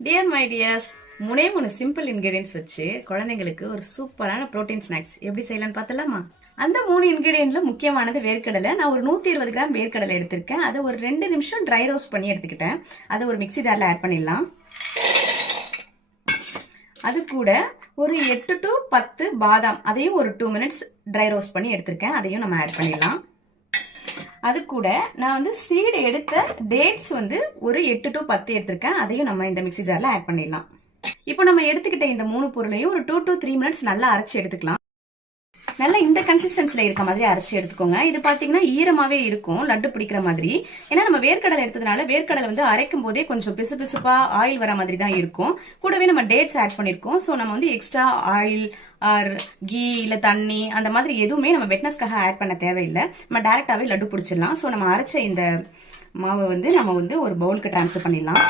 Dear my tears, மூணே மூணு simple ingredients வச்சு குழந்தைங்களுக்கு ஒரு சூப்பரான ப்ரோட்டீன் ஸ்நாக்ஸ் எப்படி செய்யலாம்னு பார்த்தலாமா? அந்த மூணு இன்கிரீடியன்ட்ல முக்கியமானது வேர்க்கடலை. நான் ஒரு 120 கிராம் வேர்க்கடலை எடுத்திருக்கேன். அதை ஒரு 2 நிமிஷம் ட்ரை ரோஸ்ட் பண்ணி எடுத்துக்கிட்டேன். அதை ஒரு மிக்ஸி ஜாரில் ஆட் பண்ணிடலாம். அது கூட ஒரு 8 to 10 பாதாம், அதையும் ஒரு 2 மினிட்ஸ் ட்ரை ரோஸ்ட் பண்ணி எடுத்திருக்கேன். அதையும் நம்ம ஆட் பண்ணிடலாம். அது கூட நான் வந்து சீடு எடுத்த டேட்ஸ் வந்து ஒரு 8 to 10 எடுத்திருக்கேன். அதையும் நம்ம இந்த மிக்ஸி ஜாரில் ஆட் பண்ணிடலாம். இப்போ நம்ம எடுத்துக்கிட்ட இந்த 3 பொருளையும் ஒரு 2 to 3 மினிட்ஸ் நல்லா அரைச்சி எடுத்துக்கலாம். நல்லா இந்த கன்சிஸ்டன்சில இருக்க மாதிரி அரைச்சி எடுத்துக்கோங்க. இது பார்த்தீங்கன்னா ஈரமாவே இருக்கும், லட்டு பிடிக்கிற மாதிரி. ஏன்னா நம்ம வேர்க்கடலை எடுத்ததுனால வேர்க்கடலை வந்து அரைக்கும் போதே கொஞ்சம் பிசு பிசுப்பா ஆயில் வர மாதிரி தான் இருக்கும். கூடவே நம்ம டேட்ஸ் ஆட் பண்ணியிருக்கோம். ஸோ நம்ம வந்து எக்ஸ்ட்ரா ஆயில் ஆர் கீ இல்லை தண்ணி அந்த மாதிரி எதுவுமே நம்ம வெட்னஸ்க்காக ஆட் பண்ண தேவையில்லை. நம்ம டேரெக்டாகவே லட்டு பிடிச்சிடலாம். ஸோ நம்ம அரைச்ச இந்த மாவை வந்து நம்ம வந்து ஒரு பவுலுக்கு ட்ரான்ஸ்ஃபர் பண்ணிடலாம்.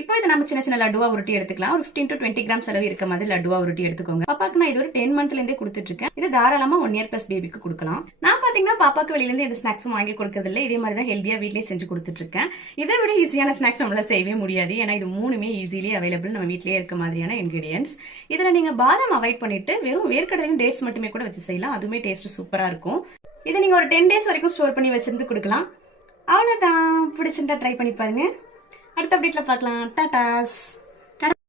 இப்போ இதை நம்ம சின்ன சின்ன லட்டுவா உருட்டி எடுத்துக்கலாம். ஒரு 15 to 20 கிராம் அளவு இருக்க மாதிரி லட்டுவா உருட்டி எடுத்துக்கோங்க. பாப்பாக்கு நான் இது ஒரு 10 மந்த்லேருந்தே கொடுத்துட்டு இருக்கேன். இது தாராளமா 1 year plus பேபிக்கு கொடுக்கலாம். நான் பாத்தீங்கன்னா பாப்பாக்கு வெளியிலேருந்து எந்த ஸ்நாக்ஸும் வாங்கி கொடுக்கறது இல்லை. இதே மாதிரி தான் ஹெல்த்தியா வீட்லேயே செஞ்சு கொடுத்துட்டு இருக்கேன். இதை விட ஈஸியான ஸ்நாக்ஸ் நம்மளால செய்யவே முடியாது. ஏன்னா இது மூணுமே ஈஸிலி அவைலபிள், நம்ம வீட்லேயே இருக்க மாதிரியான இன்கிரீடியன்ஸ். இதுல நீங்க பாதாம் அவாய்ட் பண்ணிட்டு வெறும் வேர்க்கடலையும் டேட்ஸ் மட்டுமே கூட வச்சு செய்யலாம். அதுவுமே டேஸ்ட் சூப்பரா இருக்கும். இதை நீங்க ஒரு 10 days வரைக்கும் ஸ்டோர் பண்ணி வச்சிருந்து கொடுக்கலாம். அவ்வளவுதான். பிடிச்சிருந்தா ட்ரை பண்ணி பாருங்க. அடுத்த அப்டேட்ல பார்க்கலாம். டாடாஸ்.